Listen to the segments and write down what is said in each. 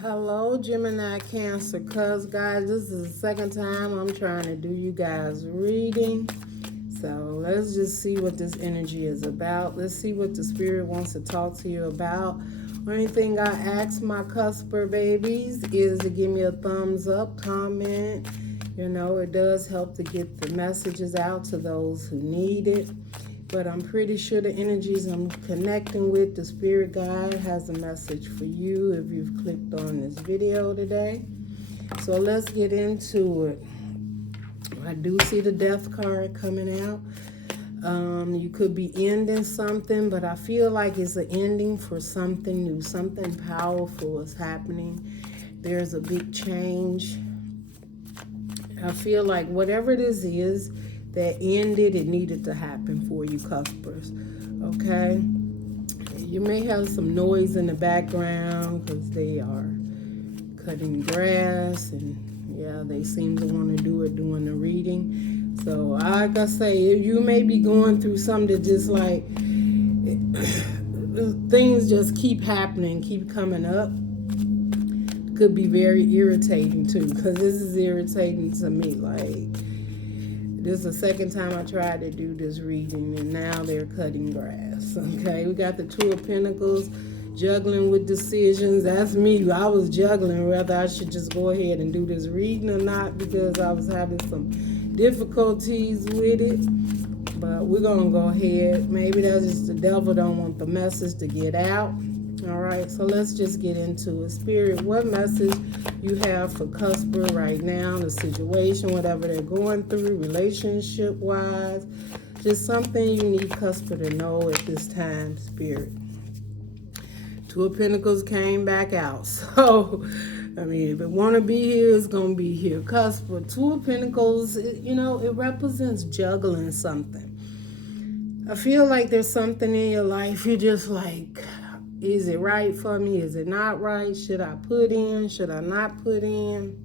Hello, Gemini, Cancer, Cusp, guys. This is the second time I'm trying to do you guys reading. So let's just see what this energy is about. Let's see what the spirit wants to talk to you about. Only thing I ask my Cusper babies is to give me a thumbs up, comment. You know, it does help to get the messages out to those who need it. But I'm pretty sure the energies I'm connecting with, the spirit guide, has a message for you if you've clicked on this video today. So let's get into it. I do see the death card coming out. You could be ending something, but I feel like it's an ending for something new. Something powerful is happening. There's a big change. I feel like whatever this is that ended, it needed to happen for you, Cuspers. Okay? You may have some noise in the background because they are cutting grass, and yeah, they seem to want to do it during the reading. So, like I say, you may be going through something just like things just keep happening, keep coming up. Could be very irritating too, because this is irritating to me. Like, this is the second time I tried to do this reading, and now they're cutting grass. Okay, we got the Two of Pentacles, juggling with decisions. That's me. I was juggling whether I should just go ahead and do this reading or not, because I was having some difficulties with it. But we're going to go ahead. Maybe that's just the devil don't want the message to get out. All right, so let's just get into it. Spirit, what message you have for Cusper right now, the situation, whatever they're going through, relationship-wise, just something you need Cusper to know at this time, Spirit. Two of Pentacles came back out. So, I mean, if it want to be here, it's going to be here. Cusper, Two of Pentacles, it represents juggling something. I feel like there's something in your life you're just like, is it right for me? Is it not right? Should I put in? Should I not put in?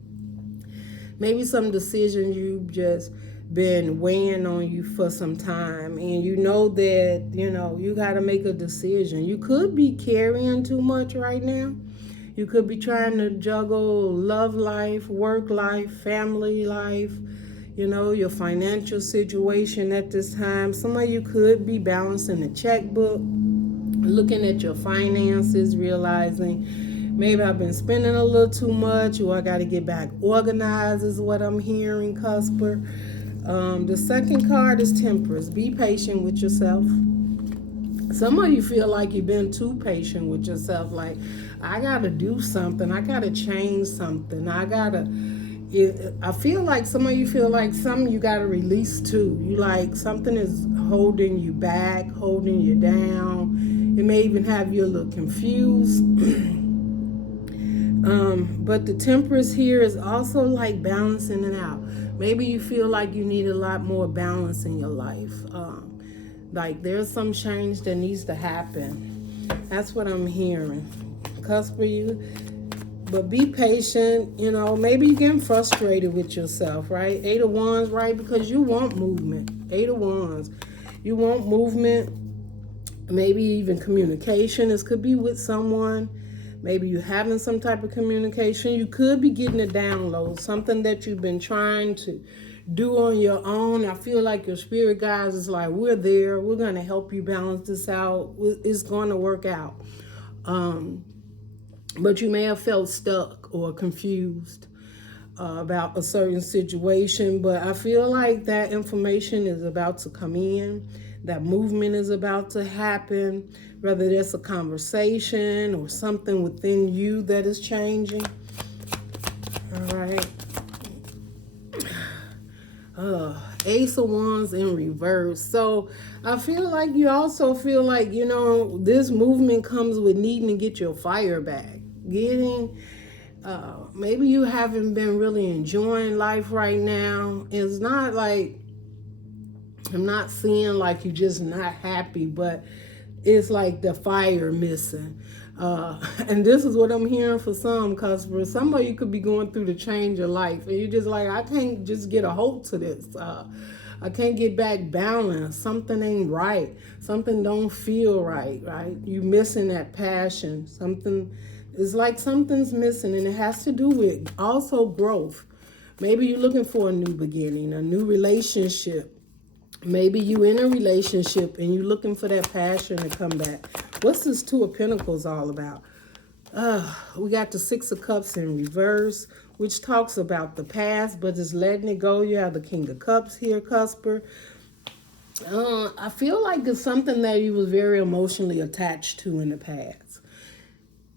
Maybe some decisions you've just been weighing on you for some time, and you know that, you got to make a decision. You could be carrying too much right now. You could be trying to juggle love life, work life, family life, your financial situation at this time. Some of you could be balancing a checkbook, looking at your finances, realizing maybe I've been spending a little too much, or I got to get back organized is what I'm hearing, Cusper. The second card is Temperance. Be patient with yourself. Some of you feel like you've been too patient with yourself. Like, I got to do something. I got to change something. I feel like some of you feel like something you got to release too. You like something is holding you back, holding you down. It may even have you a little confused. But the Temperance here is also like balancing it out. Maybe you feel like you need a lot more balance in your life. Like there's some change that needs to happen. That's what I'm hearing. Cusper, you. But be patient. Maybe you're getting frustrated with yourself, right? Eight of Wands, right? Because you want movement. Eight of Wands. You want movement. Maybe even communication. This could be with someone. Maybe you're having some type of communication. You could be getting a download, something that you've been trying to do on your own. I feel like your spirit guides is like, we're there. We're going to help you balance this out. It's going to work out. But you may have felt stuck or confused about a certain situation. But I feel like that information is about to come in. That movement is about to happen, whether that's a conversation or something within you that is changing. All right. Ace of Wands in reverse. So I feel like you also feel like, this movement comes with needing to get your fire back. Maybe you haven't been really enjoying life right now. It's not like, I'm not seeing like you're just not happy, but it's like the fire missing. And this is what I'm hearing for some customers. Some of you could be going through the change of life, and you're just like, I can't just get a hold to this. I can't get back balance. Something ain't right. Something don't feel right, right? You missing that passion. Something It's like something's missing, and it has to do with also growth. Maybe you're looking for a new beginning, a new relationship. Maybe you in a relationship and you're looking for that passion to come back. What's this Two of Pentacles all about? We got the Six of Cups in reverse, which talks about the past, but just letting it go. You have the King of Cups here, Cusper. I feel like it's something that you was very emotionally attached to in the past.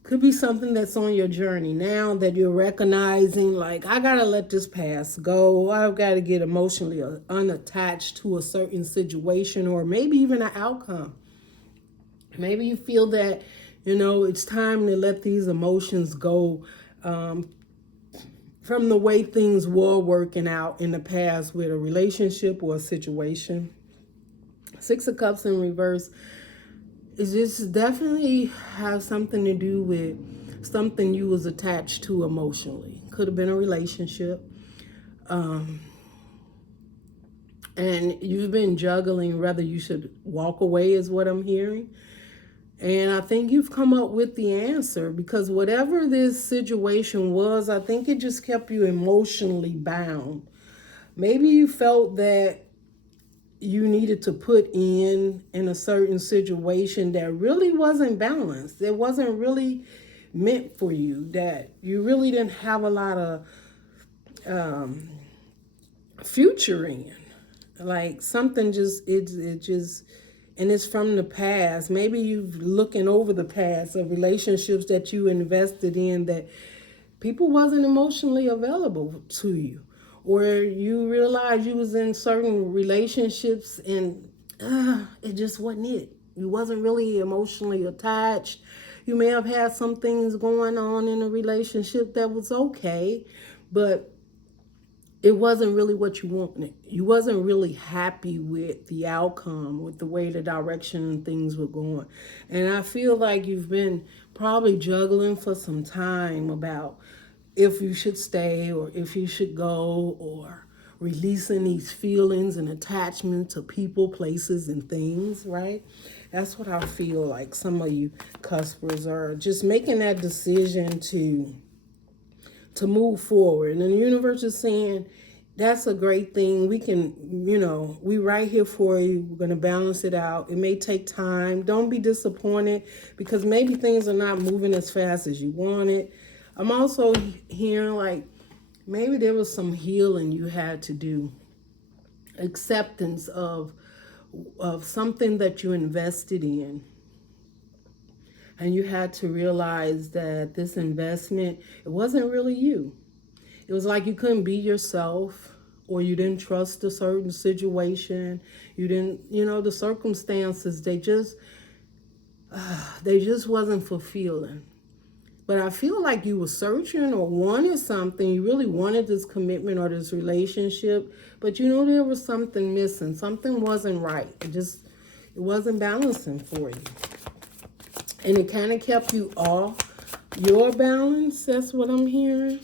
Could be something that's on your journey now that you're recognizing, like, I gotta let this past go. I've got to get emotionally unattached to a certain situation, or maybe even an outcome. Maybe you feel that, it's time to let these emotions go from the way things were working out in the past with a relationship or a situation. Six of Cups in reverse. It just definitely has something to do with something you was attached to emotionally. Could have been a relationship. And you've been juggling whether you should walk away is what I'm hearing. And I think you've come up with the answer, because whatever this situation was, I think it just kept you emotionally bound. Maybe you felt that you needed to put in a certain situation that really wasn't balanced. It wasn't really meant for you, that you really didn't have a lot of future in. Like something it just, and it's from the past. Maybe you've looking over the past of relationships that you invested in that people wasn't emotionally available to you. Or you realize you was in certain relationships and it just wasn't it. You wasn't really emotionally attached. You may have had some things going on in a relationship that was okay, but it wasn't really what you wanted. You wasn't really happy with the outcome, with the way the direction and things were going. And I feel like you've been probably juggling for some time about if you should stay or if you should go, or releasing these feelings and attachment to people, places, and things, right? That's what I feel like some of you cuspers are just making that decision to move forward. And the universe is saying, that's a great thing. We can, we right here for you. We're going to balance it out. It may take time. Don't be disappointed because maybe things are not moving as fast as you wanted. I'm also hearing like maybe there was some healing you had to do. Acceptance of something that you invested in. And you had to realize that this investment, it wasn't really you. It was like you couldn't be yourself, or you didn't trust a certain situation. You didn't, the circumstances, they just wasn't fulfilling. But I feel like you were searching or wanted something. You really wanted this commitment or this relationship, but there was something missing. Something wasn't right. It wasn't balancing for you. And it kind of kept you off your balance. That's what I'm hearing.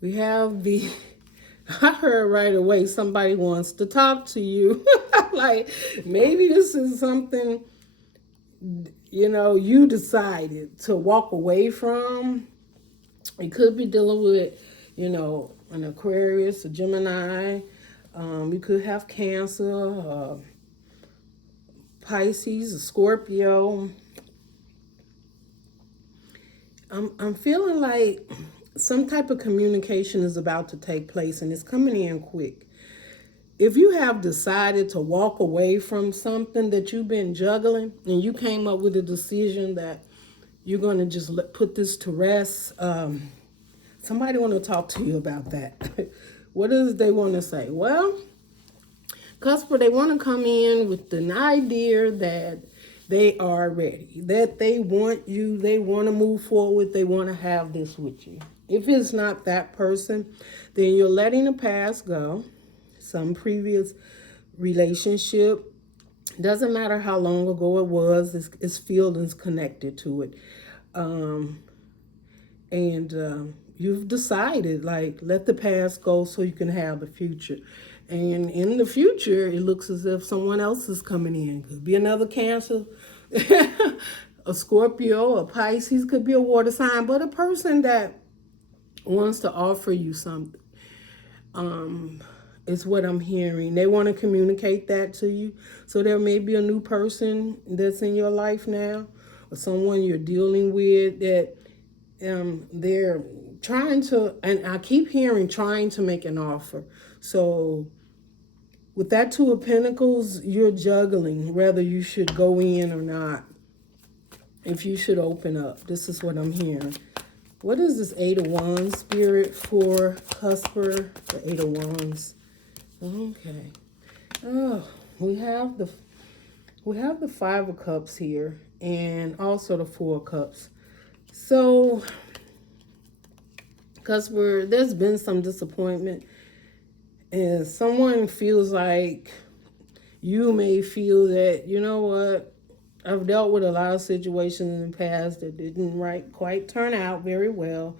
We have I heard right away somebody wants to talk to you. Like maybe this is something, you decided to walk away from. You could be dealing with, an Aquarius, a Gemini. You could have Cancer, Pisces, a Scorpio. I'm feeling like some type of communication is about to take place, and it's coming in quick. If you have decided to walk away from something that you've been juggling, and you came up with a decision that you're going to just put this to rest, somebody want to talk to you about that. What does they want to say? Well, Cusper, they want to come in with an idea that they are ready, that they want you, they want to move forward, they want to have this with you. If it's not that person, then you're letting the past go. Some previous relationship, doesn't matter how long ago it was, it's feelings connected to it. You've decided, like, let the past go so you can have the future. And in the future, it looks as if someone else is coming in. Could be another Cancer, A Scorpio, a Pisces, could be a water sign, but a person that wants to offer you something. Is what I'm hearing. They want to communicate that to you. So there may be a new person that's in your life now, or someone you're dealing with that they're trying to, and I keep hearing trying to make an offer. So with that Two of Pentacles, you're juggling whether you should go in or not. If you should open up. This is what I'm hearing. What is this Eight of Wands, Spirit, for Cusper? The Eight of Wands. Okay. Oh, we have the Five of Cups here, and also the Four of Cups. So, Cusper, there's been some disappointment, and someone feels like you may feel that, you know what, I've dealt with a lot of situations in the past that didn't quite turn out very well.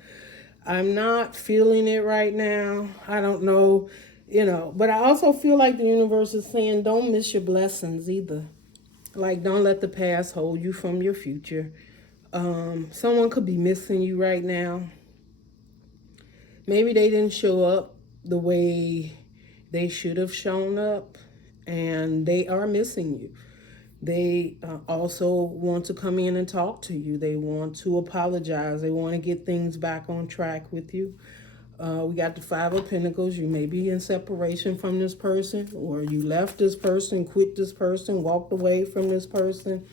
I'm not feeling it right now. I don't know, but I also feel like the universe is saying don't miss your blessings either. Like, don't let the past hold you from your future. Someone could be missing you right now. Maybe they didn't show up the way they should have shown up, and they are missing you. They also want to come in and talk to you. They want to apologize. They want to get things back on track with you. We got the Five of Pentacles. You may be in separation from this person, or you left this person, quit this person, walked away from this person.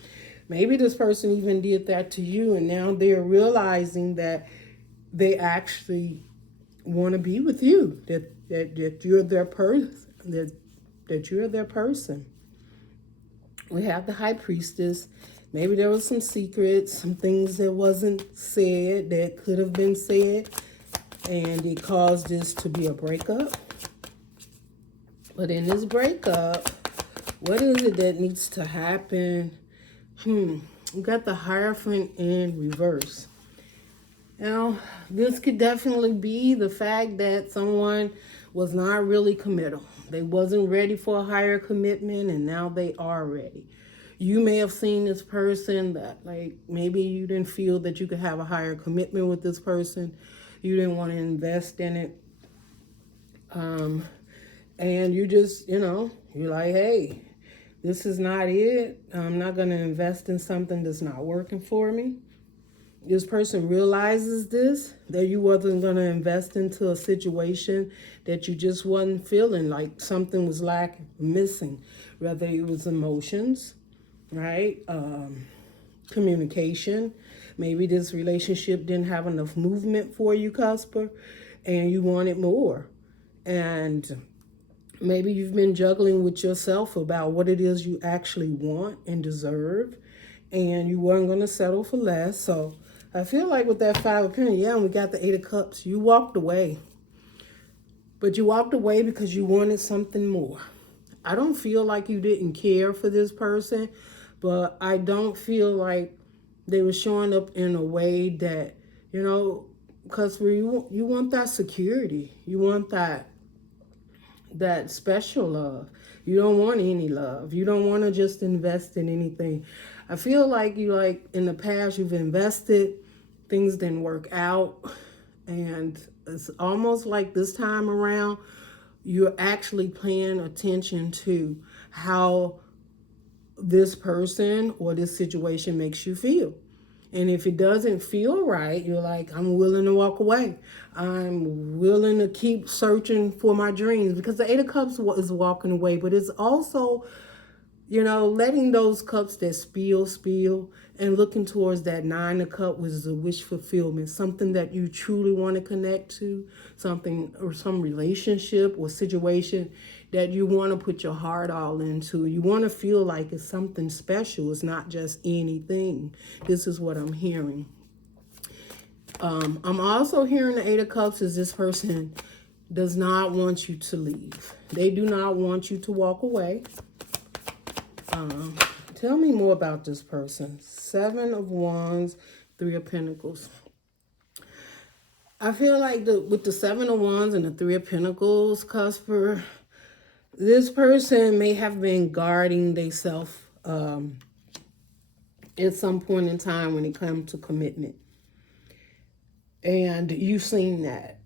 Maybe this person even did that to you, and now they're realizing that they actually want to be with you, that you're their person, that you're their person. We have the High Priestess. Maybe there was some secrets, some things that wasn't said that could have been said, and it caused this to be a breakup. But in this breakup, what is it that needs to happen? We got the Hierophant in reverse. Now, this could definitely be the fact that someone was not really committal. They wasn't ready for a higher commitment, and now they are ready. You may have seen this person that, like, maybe you didn't feel that you could have a higher commitment with this person. You didn't want to invest in it. And you just, you're like, hey, this is not it. I'm not going to invest in something that's not working for me. This person realizes this, that you wasn't going to invest into a situation that you just wasn't feeling, like something was lacking, missing, whether it was emotions, right? Communication. Maybe this relationship didn't have enough movement for you, Cusper, and you wanted more. And maybe you've been juggling with yourself about what it is you actually want and deserve, and you weren't going to settle for less. So I feel like with that Five of Pentacles, and we got the Eight of Cups, you walked away. But you walked away because you wanted something more. I don't feel like you didn't care for this person, but I don't feel like they were showing up in a way that, because you want that security. You want that special love. You don't want any love. You don't want to just invest in anything. I feel like in the past you've invested, things didn't work out, and it's almost like this time around you're actually paying attention to how this person or this situation makes you feel. And if it doesn't feel right, you're like, I'm willing to walk away. I'm willing to keep searching for my dreams, because the Eight of Cups is walking away, but it's also, letting those cups that spill, and looking towards that Nine of Cups, which is a wish fulfillment, something that you truly want to connect to, something or some relationship or situation that you want to put your heart all into. You want to feel like it's something special. It's not just anything. This is what I'm hearing. I'm also hearing the Eight of Cups is this person does not want you to leave. They do not want you to walk away. Tell me more about this person. Seven of Wands, Three of Pentacles. I feel like with the Seven of Wands and the Three of Pentacles, Cusper, this person may have been guarding themselves at some point in time when it comes to commitment. And you've seen that.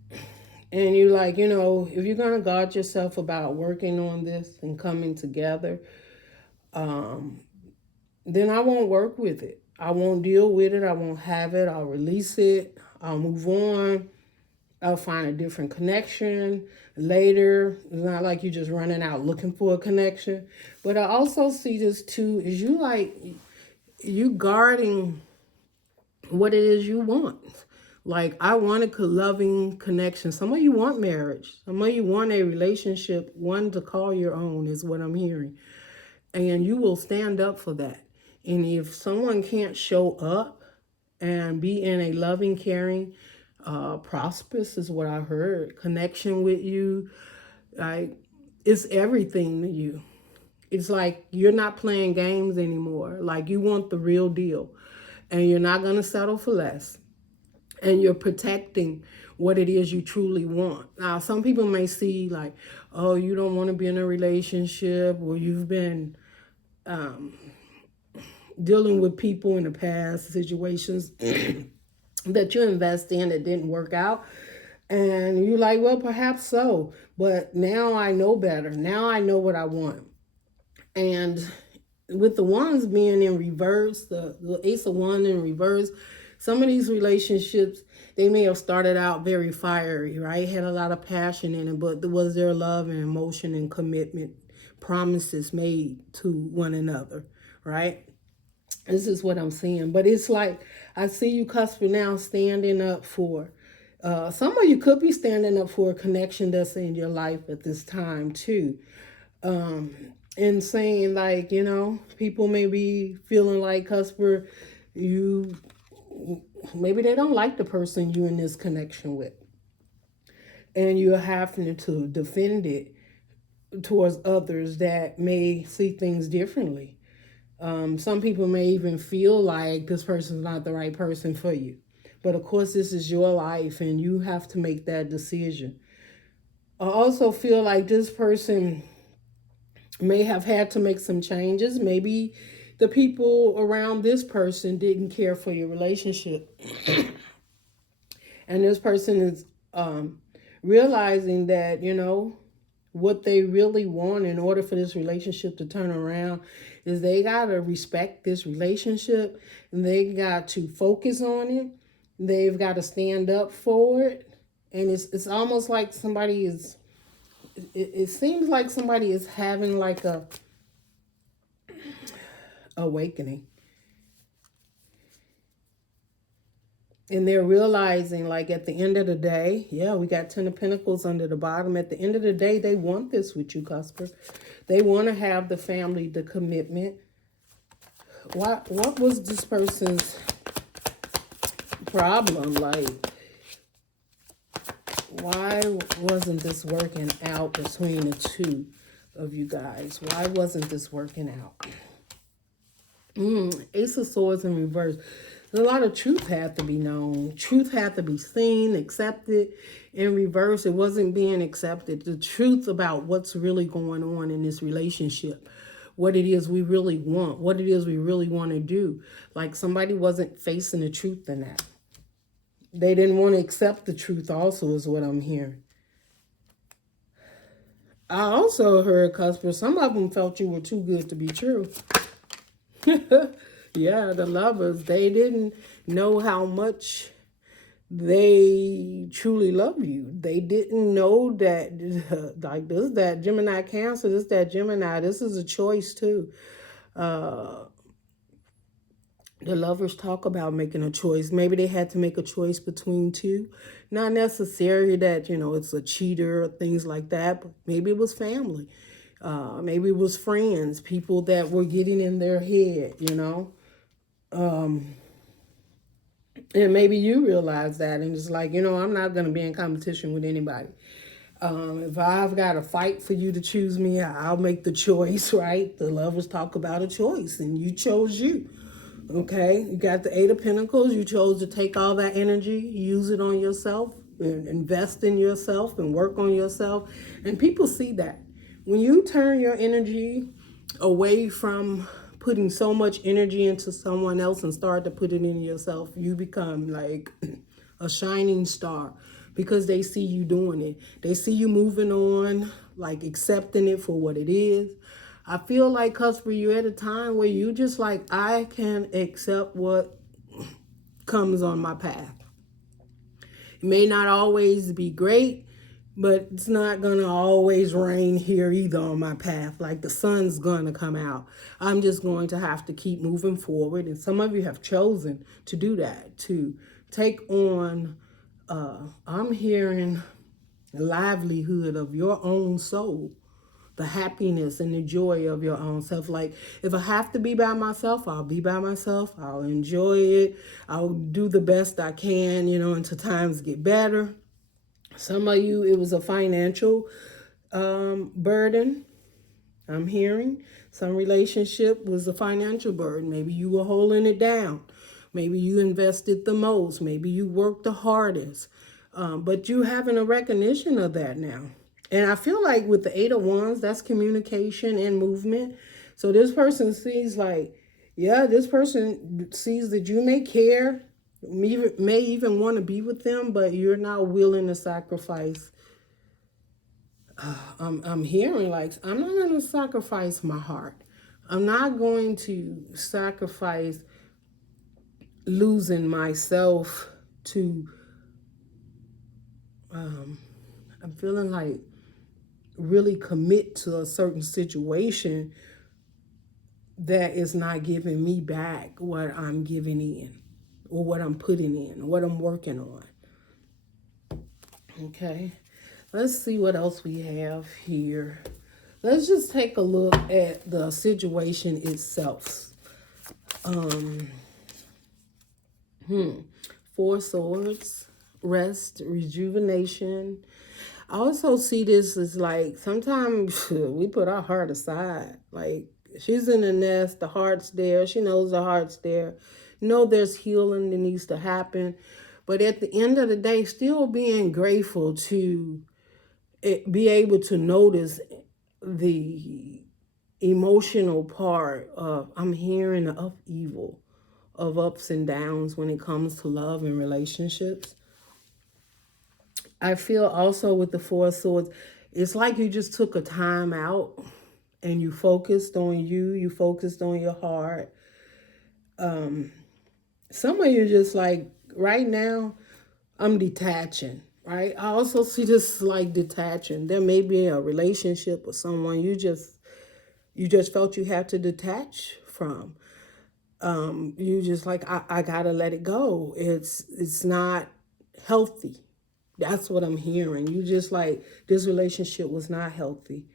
And you're like, you know, if you're going to guard yourself about working on this and coming together, then I won't work with it. I won't deal with it. I won't have it. I'll release it. I'll move on. I'll find a different connection later. It's not like you're just running out looking for a connection. But I also see this too, is you guarding what it is you want. Like, I want a loving connection. Some of you want marriage. Some of you want a relationship, one to call your own, is what I'm hearing. And you will stand up for that. And if someone can't show up and be in a loving, caring, prosperous is what I heard, connection with you, like, it's everything to you. It's like you're not playing games anymore. Like, you want the real deal. And you're not going to settle for less. And you're protecting what it is you truly want. Now, some people may see like, oh, you don't want to be in a relationship, or you've been dealing with people in the past, situations that you invest in that didn't work out. And you're like, well, perhaps so. But now I know better. Now I know what I want. And with the wands being in reverse, the Ace of Wands in reverse, some of these relationships, they may have started out very fiery, right? Had a lot of passion in it, but was there love and emotion and commitment, promises made to one another, right? This is what I'm seeing. But it's like, I see you, Cusp, now standing up for, some of you could be standing up for a connection that's in your life at this time too. And saying like, you know, people may be feeling like, Cusper, maybe they don't like the person you in this connection with. And you're having to defend it towards others that may see things differently. Some people may even feel like this person's not the right person for you. But of course, this is your life and you have to make that decision. I also feel like this person may have had to make some changes. Maybe the people around this person didn't care for your relationship. And this person is realizing that, you know, what they really want in order for this relationship to turn around is they got to respect this relationship. And they got to focus on it. They've got to stand up for it. And it's almost like somebody is, it seems like somebody is having like a awakening. And they're realizing, like, at the end of the day, yeah, we got 10 of Pentacles under the bottom. At the end of the day, they want this with you, Cusper. They want to have the family, the commitment. What was this person's problem? Like, why wasn't this working out between the two of you guys? Why wasn't this working out? Ace of Swords in reverse. A lot of truth had to be known. Truth had to be seen, accepted. In reverse, it wasn't being accepted. The truth about what's really going on in this relationship. What it is we really want. What it is we really want to do. Like, somebody wasn't facing the truth in that. They didn't want to accept the truth also, is what I'm hearing. I also heard, Cusper, some of them felt you were too good to be true. Yeah, the lovers, they didn't know how much they truly love you. They didn't know that, like, this is that Gemini Cancer, this is that Gemini. This is a choice too. The lovers talk about making a choice. Maybe they had to make a choice between two. Not necessarily that, you know, it's a cheater or things like that, but maybe it was family. Maybe it was friends, people that were getting in their head, you know. And maybe you realize that, and it's like, you know, I'm not going to be in competition with anybody. If I've got to fight for you to choose me, I'll make the choice, right? The lovers talk about a choice, and you chose you. Okay, you got the Eight of Pentacles. You chose to take all that energy, use it on yourself, and invest in yourself, and work on yourself. And people see that. When you turn your energy away from putting so much energy into someone else and start to put it in yourself, you become like a shining star because they see you doing it. They see you moving on, like accepting it for what it is. I feel like, Cusp, you're at a time where you just like, I can accept what comes on my path. It may not always be great, but it's not going to always rain here either on my path. Like the sun's going to come out. I'm just going to have to keep moving forward. And some of you have chosen to do that, to take on, I'm hearing, livelihood of your own soul, the happiness and the joy of your own self. Like, if I have to be by myself, I'll be by myself. I'll enjoy it. I'll do the best I can, until times get better. Some of you, it was a financial burden. I'm hearing some relationship was a financial burden. Maybe you were holding it down. Maybe you invested the most. Maybe you worked the hardest. But you having a recognition of that now. And I feel like with the 8 of Wands, that's communication and movement. So this person sees like, yeah, this person sees that you may care, may even want to be with them, but you're not willing to sacrifice. I'm hearing like, I'm not going to sacrifice my heart. I'm not going to sacrifice losing myself to, I'm feeling like really commit to a certain situation that is not giving me back what I'm giving in, or what I'm putting in, what I'm working on. Okay, let's see what else we have here. Let's just take a look at the situation itself. 4 Swords, rest, rejuvenation. I also see this as like, sometimes we put our heart aside. Like, she's in the nest, the heart's there. She knows the heart's there. There's healing that needs to happen. But at the end of the day, still being grateful to be able to notice the emotional part of, I'm hearing the upheaval of ups and downs when it comes to love and relationships. I feel also with the 4 Swords, it's like you just took a time out and you focused on you focused on your heart. Some of you just like, right now, I'm detaching, right? I also see this like detaching. There may be a relationship with someone you just felt you had to detach from. You just like, I gotta let it go. It's not healthy. That's what I'm hearing. You just like, this relationship was not healthy.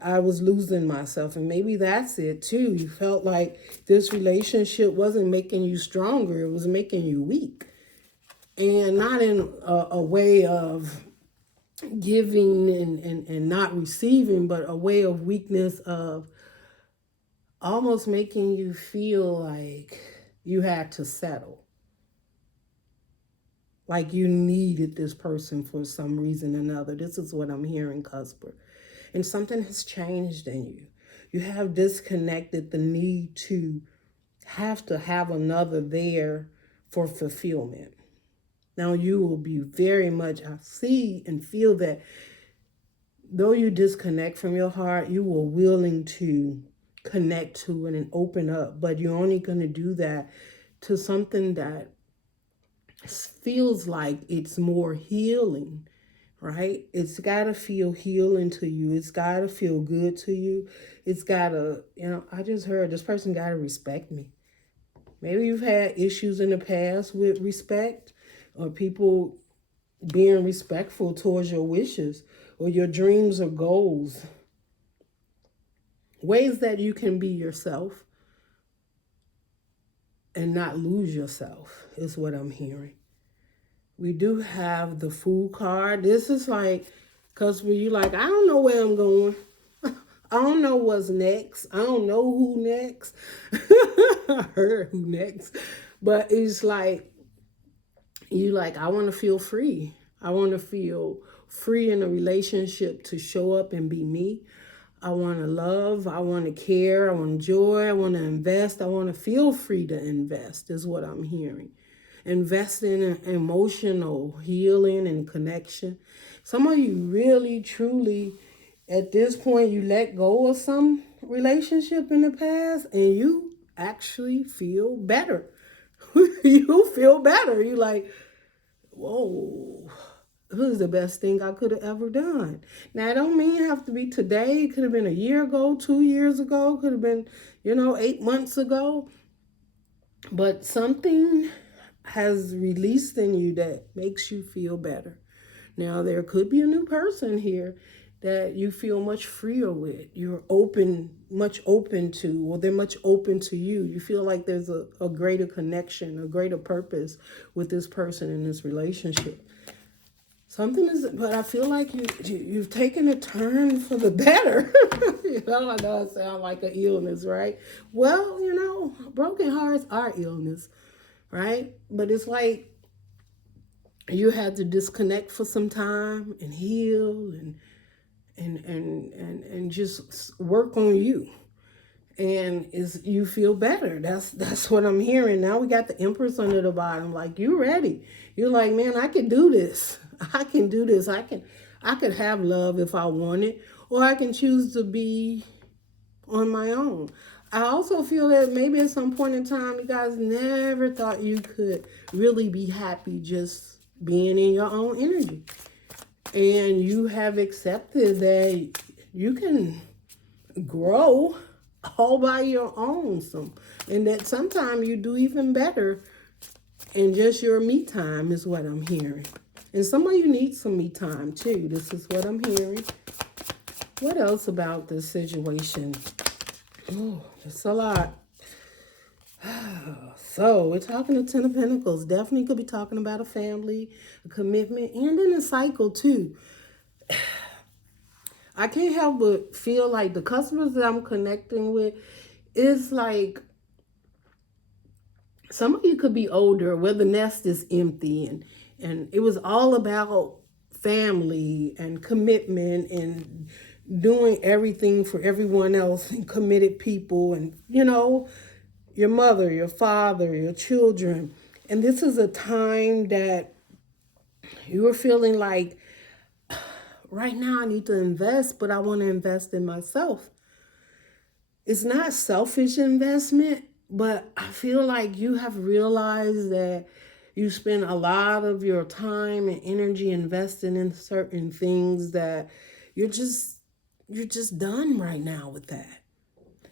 I was losing myself. And maybe that's it too. You felt like this relationship wasn't making you stronger. It was making you weak. And not in a way of giving and not receiving, but a way of weakness of almost making you feel like you had to settle. Like you needed this person for some reason or another. This is what I'm hearing, Cusper. And something has changed in you. You have disconnected the need to have another there for fulfillment. Now you will be very much, I see and feel that though you disconnect from your heart, you were willing to connect to it and open up. But you're only going to do that to something that feels like it's more healing, right? It's got to feel healing to you. It's got to feel good to you. It's got to, I just heard this person got to respect me. Maybe you've had issues in the past with respect, or people being respectful towards your wishes or your dreams or goals. Ways that you can be yourself and not lose yourself is what I'm hearing. We do have the Fool card. This is like, because when you like, I don't know where I'm going. I don't know what's next. I don't know who next. I heard who next. But it's like, you like, I want to feel free. I want to feel free in a relationship to show up and be me. I want to love, I want to care, I want joy, I want to invest, I want to feel free to invest, is what I'm hearing. Invest in emotional healing and connection. Some of you really, truly, at this point, you let go of some relationship in the past and you actually feel better. You feel better. You like, whoa, this is the best thing I could have ever done. Now, I don't mean it have to be today. It could have been a year ago, 2 years ago, could have been, 8 months ago. But something has released in you that makes you feel better. Now, there could be a new person here that you feel much freer with. You're much open to, or they're much open to you. You feel like there's a greater connection, a greater purpose with this person in this relationship. Something is, but I feel like you've taken a turn for the better. I know it sounds like an illness, right? Well, broken hearts are illness, right? But it's like you had to disconnect for some time and heal and just work on you. And you feel better. That's what I'm hearing. Now we got the Empress under the bottom. Like, you ready. You're like, man, I can do this. I can do this. I could have love if I wanted, or I can choose to be on my own. I also feel that maybe at some point in time, you guys never thought you could really be happy just being in your own energy. And you have accepted that you can grow all by your own, and that sometimes you do even better in just your me time, is what I'm hearing. And some of you need some me time too. This is what I'm hearing. What else about this situation? Oh, it's a lot. So we're talking to Ten of Pentacles. Definitely could be talking about a family, a commitment, and in a cycle too. I can't help but feel like the customers that I'm connecting with is like, some of you could be older where the nest is empty and it was all about family and commitment and doing everything for everyone else and committed people and, your mother, your father, your children. And this is a time that you were feeling like, right now I need to invest, but I want to invest in myself. It's not selfish investment, but I feel like you have realized that you spend a lot of your time and energy investing in certain things that you're just done right now with that.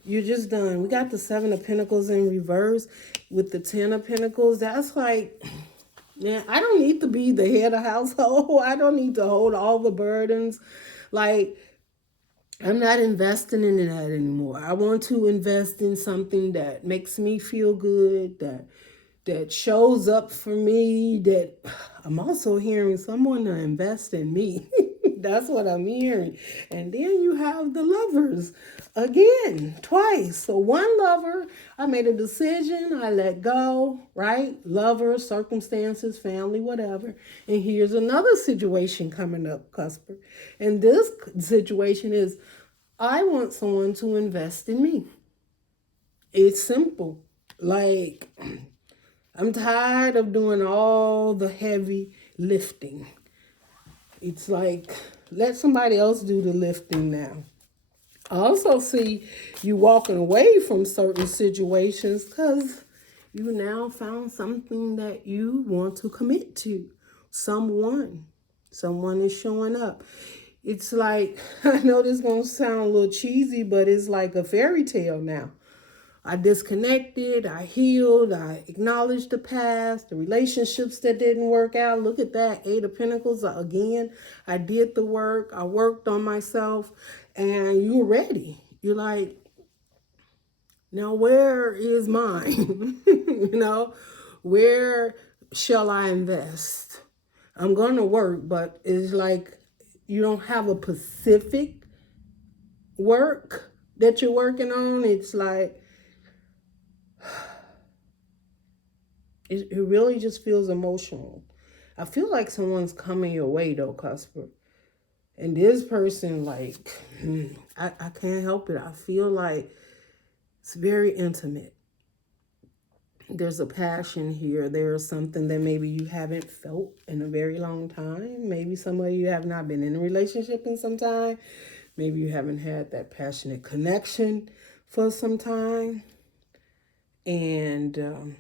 You're just done. We got the Seven of Pentacles in reverse with the Ten of Pentacles. That's like, man, I don't need to be the head of household. I don't need to hold all the burdens. Like, I'm not investing in that anymore. I want to invest in something that makes me feel good, that shows up for me, that I'm also hearing someone to invest in me. That's what I'm hearing. And then you have the Lovers again, twice. So one lover, I made a decision, I let go, right? Lover, circumstances, family, whatever. And here's another situation coming up, Cusper. And this situation is, I want someone to invest in me. It's simple. Like, I'm tired of doing all the heavy lifting. It's like, let somebody else do the lifting now. I also see you walking away from certain situations because you now found something that you want to commit to. Someone is showing up. It's like, I know this is going to sound a little cheesy, but it's like a fairy tale now. I disconnected, I healed, I acknowledged the past, the relationships that didn't work out. Look at that, Eight of Pentacles. Again, I did the work, I worked on myself, and you're ready. You're like, now where is mine? Where shall I invest? I'm going to work, but it's like you don't have a specific work that you're working on. It's like, it really just feels emotional. I feel like someone's coming your way though, Cusper. And this person, like, I can't help it. I feel like it's very intimate. There's a passion here. There's something that maybe you haven't felt in a very long time. Maybe some of you have not been in a relationship in some time. Maybe you haven't had that passionate connection for some time. And,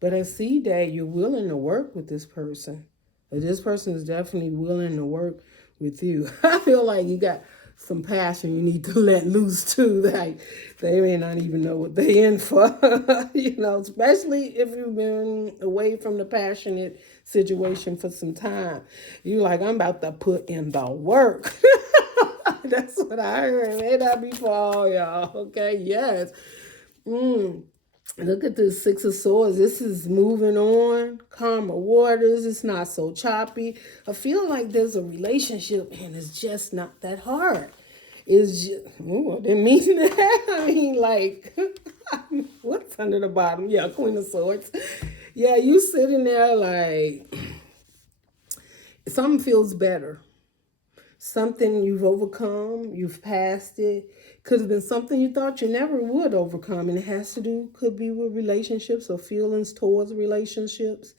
but I see that you're willing to work with this person. This person is definitely willing to work with you. I feel like you got some passion you need to let loose too. Like they may not even know what they in for, especially if you've been away from the passionate situation for some time. You like, I'm about to put in the work. That's what I heard. May not be for all y'all. Okay, yes. Look at this Six of Swords. This is moving on. Calmer waters. It's not so choppy. I feel like there's a relationship and it's just not that hard. It's just, I didn't mean that. I mean, like, what's under the bottom? Yeah, Queen of Swords. Yeah, you sitting there like, something feels better. Something you've overcome, you've passed it. Could have been something you thought you never would overcome, and it has to do, could be with relationships or feelings towards relationships.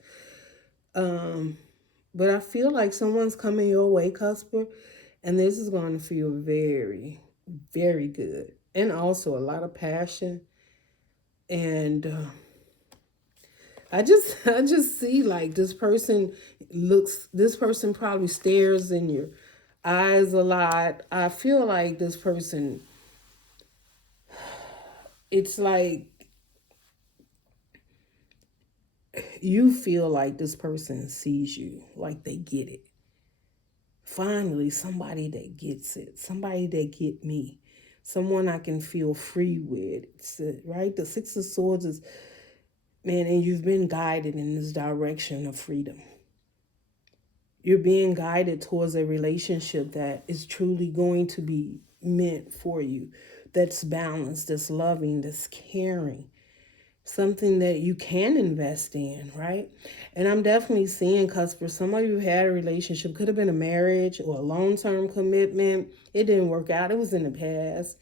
But I feel like someone's coming your way, Cusper, and this is going to feel very, very good. And also a lot of passion. And I just see like this person probably stares in your eyes a lot. I feel like this person, it's like you feel like this person sees you, like they get it. Finally, somebody that gets it, somebody that get me, someone I can feel free with. Right? The Six of Swords is, man, and you've been guided in this direction of freedom. You're being guided towards a relationship that is truly going to be meant for you, that's balanced, that's loving, that's caring, something that you can invest in, right? And I'm definitely seeing, because for some of you had a relationship, could have been a marriage or a long-term commitment. It didn't work out. It was in the past.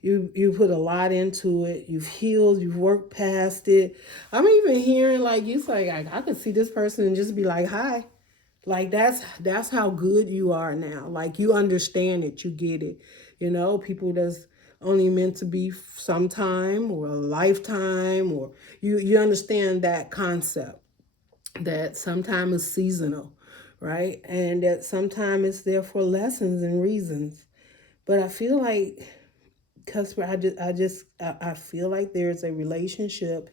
You put a lot into it. You've healed. You've worked past it. I'm even hearing like you say, like, I could see this person and just be like, hi. Like that's how good you are now. Like you understand it, you get it. People that's only meant to be sometime or a lifetime, or you understand that concept that sometime is seasonal, right? And that sometime it's there for lessons and reasons. But I feel like, Cusper, I feel like there's a relationship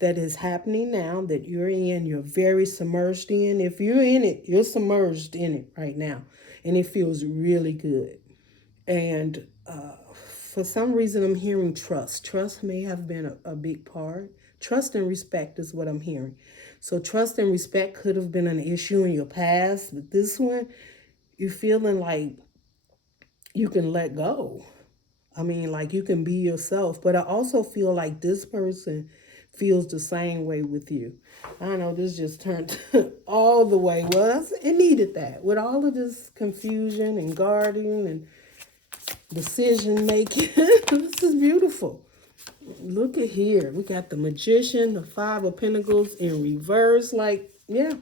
that is happening now that you're in, you're very submerged in. If you're in it, you're submerged in it right now. And it feels really good. And for some reason, I'm hearing trust. Trust may have been a big part. Trust and respect is what I'm hearing. So trust and respect could have been an issue in your past. But this one, you're feeling like you can let go. I mean, like you can be yourself. But I also feel like this person feels the same way with you. I don't know, this just turned all the way. Well, it needed that. With all of this confusion and guarding and decision making, this is beautiful. Look at here. We got the Magician, the Five of Pentacles in reverse. Like, yeah.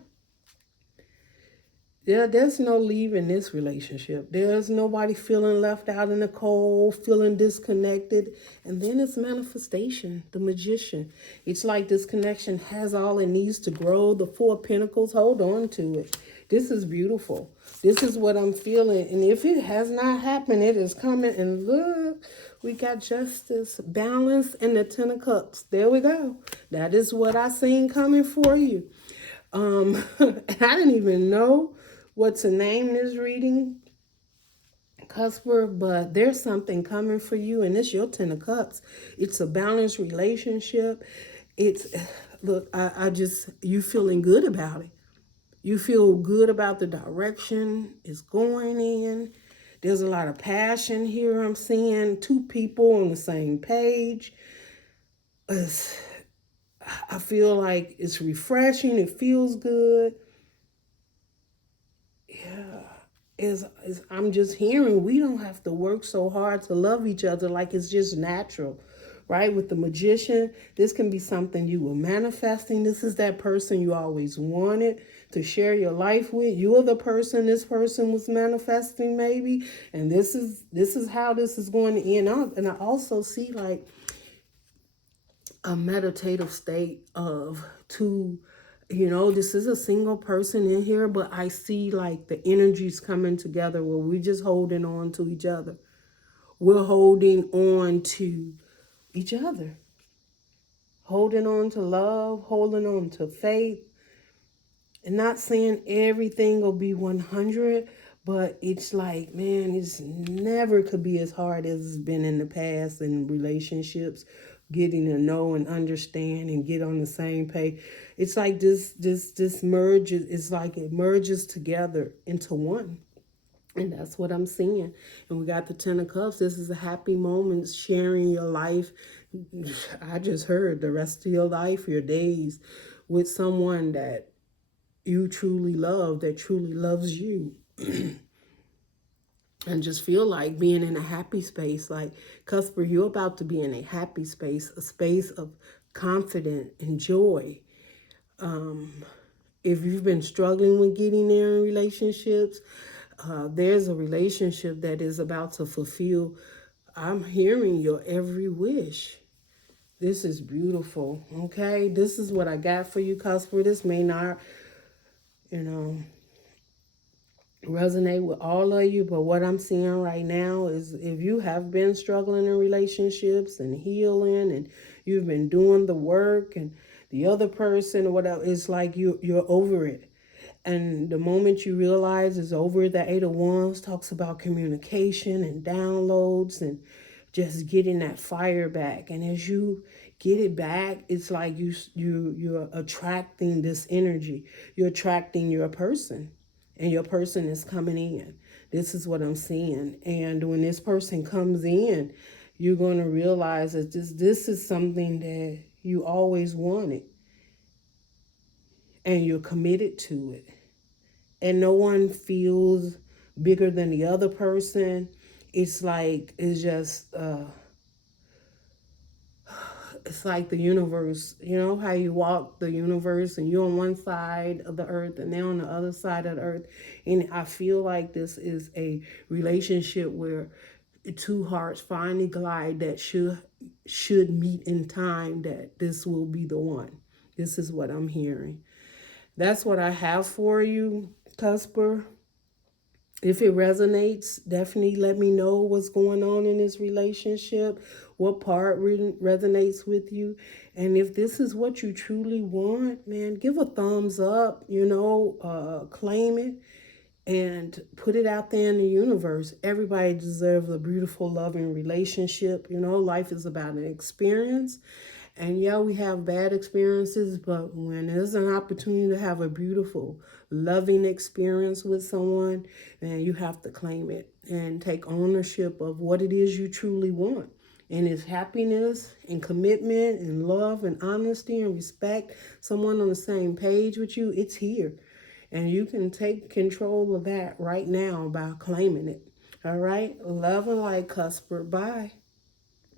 Yeah, there's no leaving this relationship. There's nobody feeling left out in the cold, feeling disconnected. And then it's manifestation, the Magician. It's like this connection has all it needs to grow. The Four of Pentacles, hold on to it. This is beautiful. This is what I'm feeling. And if it has not happened, it is coming. And look, we got Justice, Balance, and the Ten of Cups. There we go. That is what I seen coming for you. And I didn't even know what to name this reading, Cusper, but there's something coming for you, and it's your Ten of Cups. It's a balanced relationship. It's, look, you feeling good about it. You feel good about the direction it's going in. There's a lot of passion here. I'm seeing two people on the same page. I feel like it's refreshing. It feels good. Yeah. is I'm just hearing we don't have to work so hard to love each other, like it's just natural, right? With the Magician, this can be something you were manifesting. This is that person you always wanted to share your life with. You are the person this person was manifesting, maybe, and this is how this is going to end up. And I also see like a meditative state of two, this is a single person in here, but I see like the energies coming together where we're just holding on to each other. We're holding on to each other, holding on to love, holding on to faith, and not saying everything will be 100, but it's like, man, it's never could be as hard as it's been in the past in relationships, getting to know and understand and get on the same page. It's like this merges, it's like it merges together into one. And that's what I'm seeing. And we got the Ten of Cups. This is a happy moment, sharing your life. I just heard the rest of your life, your days, with someone that you truly love, that truly loves you. And just feel like being in a happy space. Like, Cusper, you're about to be in a happy space, a space of confidence and joy. If you've been struggling with getting there in relationships, there's a relationship that is about to fulfill, I'm hearing, your every wish. This is beautiful, okay? This is what I got for you, Cusper. This may not, resonate with all of you, but what I'm seeing right now is if you have been struggling in relationships and healing, and you've been doing the work, and the other person or whatever, it's like you're over it. And the moment you realize it's over, the Eight of Wands talks about communication and downloads and just getting that fire back. And as you get it back, it's like you're attracting this energy. You're attracting your person, and your person is coming in. This is what I'm seeing. And when this person comes in, you're going to realize that this is something that you always wanted, and you're committed to it. And no one feels bigger than the other person. It's like, it's like the universe. You know how you walk the universe and you're on one side of the earth and they're on the other side of the earth. And I feel like this is a relationship where two hearts finally collide that should meet in time, that this will be the one. This is what I'm hearing. That's what I have for you, Cusper. If it resonates, definitely let me know what's going on in this relationship, what part resonates with you. And if this is what you truly want, man, give a thumbs up, claim it and put it out there in the universe. Everybody deserves a beautiful, loving relationship. Life is about an experience. And yeah, we have bad experiences, but when there's an opportunity to have a beautiful, loving experience with someone, then you have to claim it and take ownership of what it is you truly want. And it's happiness and commitment and love and honesty and respect, someone on the same page with you, it's here. And you can take control of that right now by claiming it. All right? Love and light, Cusper. Bye.